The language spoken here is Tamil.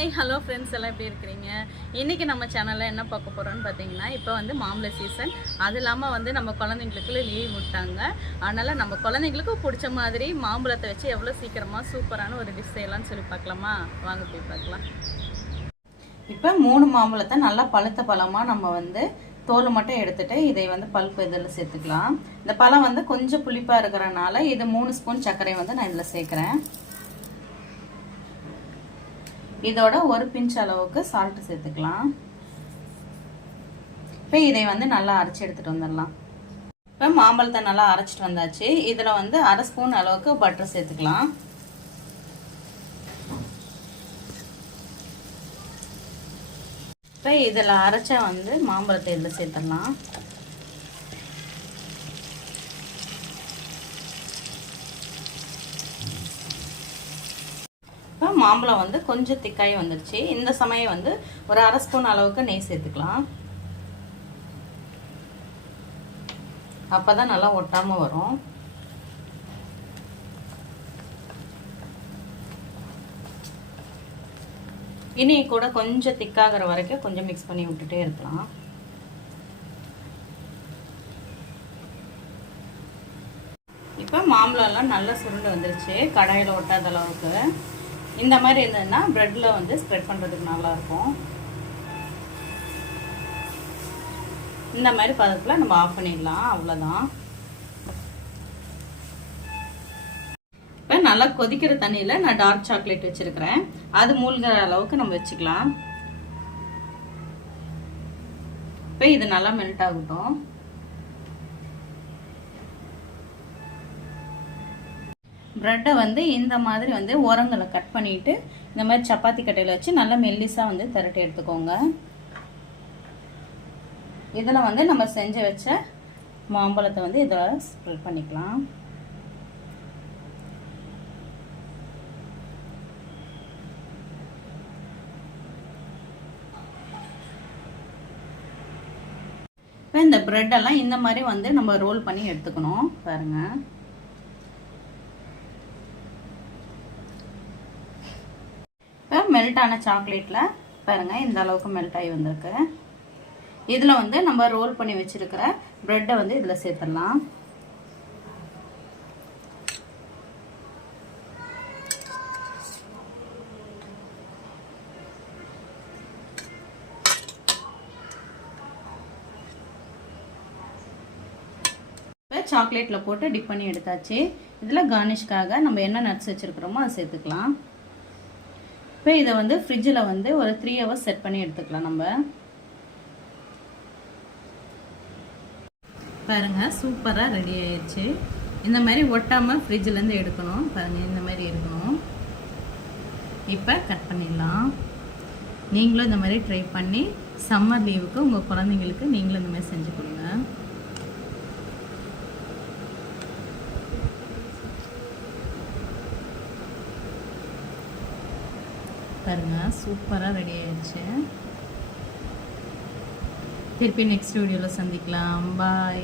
ஹாய் ஹலோ ஃப்ரெண்ட்ஸ் எல்லாம் எப்படி இருக்கிறீங்க? இன்றைக்கி நம்ம சேனலில் என்ன பார்க்க போகிறோன்னு பார்த்தீங்கன்னா, இப்போ வந்து மாம்பழ சீசன். அது இல்லாமல் வந்து நம்ம குழந்தைங்களுக்கு லீவ் விட்டாங்க. அதனால் நம்ம குழந்தைங்களுக்கு பிடிச்ச மாதிரி மாம்பழத்தை வச்சு எவ்வளோ சீக்கிரமாக சூப்பரான ஒரு டிஷ் செய்யலாம்னு சொல்லி பார்க்கலாமா? வாங்க போய் பார்க்கலாம். இப்போ 3 மாம்பழத்தை நல்லா பழுத்த பழமாக நம்ம வந்து தோல் மட்டும் எடுத்துகிட்டு இதை வந்து பல்ப்பு இதில் சேர்த்துக்கலாம். இந்த பழம் வந்து கொஞ்சம் புளிப்பாக இருக்கிறனால இது 3 ஸ்பூன் சர்க்கரை வந்து நான் இதில் சேர்க்குறேன். இதோட ஒரு பிஞ்ச் அளவுக்கு சால்ட் சேர்த்துக்கலாம். இப்போ இதை வந்து நல்லா அரைச்சி எடுத்துட்டு வந்துடலாம். இப்போ மாம்பழத்தை நல்லா அரைச்சிட்டு வந்தாச்சு. இதில் வந்து அரை ஸ்பூன் அளவுக்கு பட்டர் சேர்த்துக்கலாம். இப்போ இதில் அரைச்சா வந்து மாம்பழத்தை இதில் சேர்த்துடலாம். மாம்பழம் வந்து கொஞ்சம் திக்காய் வந்துருச்சு. இந்த சமயம் வந்து ஒரு அரை ஸ்பூன் அளவுக்கு நெய் சேர்த்துக்கலாம். அப்பதான் நல்லா ஒட்டாம வரும். இனி கூட கொஞ்சம் திக்காகிற வரைக்கும் கொஞ்சம் மிக்ஸ் பண்ணி விட்டுட்டே இருக்கலாம். இப்போ மாம்பழம் எல்லாம் நல்லா சுருண்டு வந்துருச்சு. கடாயில் ஒட்டாத அளவுக்கு இந்த மாதிரி இருந்ததுன்னா பிரெட்ல வந்து ஸ்ப்ரெட் பண்றதுக்கு நல்லா இருக்கும். இந்த மாதிரி பதத்துல நம்ம ஆஃப் பண்ணிடலாம். அவ்வளவுதான். இப்போ நல்லா கொதிக்கிற தண்ணியில நான் டார்க் சாக்லேட் வச்சிருக்கிறேன். அது மூழ்கிற அளவுக்கு நம்ம வச்சுக்கலாம். இப்போ இது நல்லா மெல்ட் ஆகட்டும். பிரெட்டை வந்து இந்த மாதிரி வந்து ஓரங்களை கட் பண்ணிட்டு இந்த மாதிரி சப்பாத்தி கட்டையில் வச்சு நல்லா மெல்லிசா வந்து திரட்டி எடுத்துக்கோங்க. இதில் வந்து நம்ம செஞ்சு வச்ச மாம்பழத்தை வந்து இதில் ஸ்ப்ரெட் பண்ணிக்கலாம். இப்போ இந்த பிரெட்டெல்லாம் இந்த மாதிரி வந்து நம்ம ரோல் பண்ணி எடுத்துக்கணும். பாருங்க, மெல்ட் ஆன சாக்லேட்ல பாருங்க இந்த அளவுக்கு மெல்ட் ஆகி வந்திருக்கு. இதுல வந்து நம்ம ரோல் பண்ணி வச்சிருக்கிற பிரெட்டை வந்து இதுல சேர்த்துடலாம். சாக்லேட்ல போட்டு டிப் பண்ணி எடுத்தாச்சு. இதுல கார்னிஷ்காக நம்ம என்ன நட்ஸ் வச்சிருக்கிறோமோ அதை சேர்த்துக்கலாம். இப்போ இதை வந்து ஃப்ரிட்ஜில் வந்து ஒரு 3 hours செட் பண்ணி எடுத்துக்கலாம். நம்ம பாருங்க சூப்பராக ரெடி ஆயிடுச்சு. இந்த மாதிரி ஒட்டாமல் ஃப்ரிட்ஜிலேருந்து எடுக்கணும். பாருங்க இந்த மாதிரி இருக்கணும். இப்போ கட் பண்ணிடலாம். நீங்களும் இந்த மாதிரி ட்ரை பண்ணி சம்மர் லீவுக்கு உங்கள் குழந்தைங்களுக்கு நீங்களும் இந்த மாதிரி செஞ்சு கொடுங்க. பாருங்க சூப்பராக ரெடி ஆயிடுச்சு. திருப்பி நெக்ஸ்ட் வீடியோவில் சந்திக்கலாம். பாய்.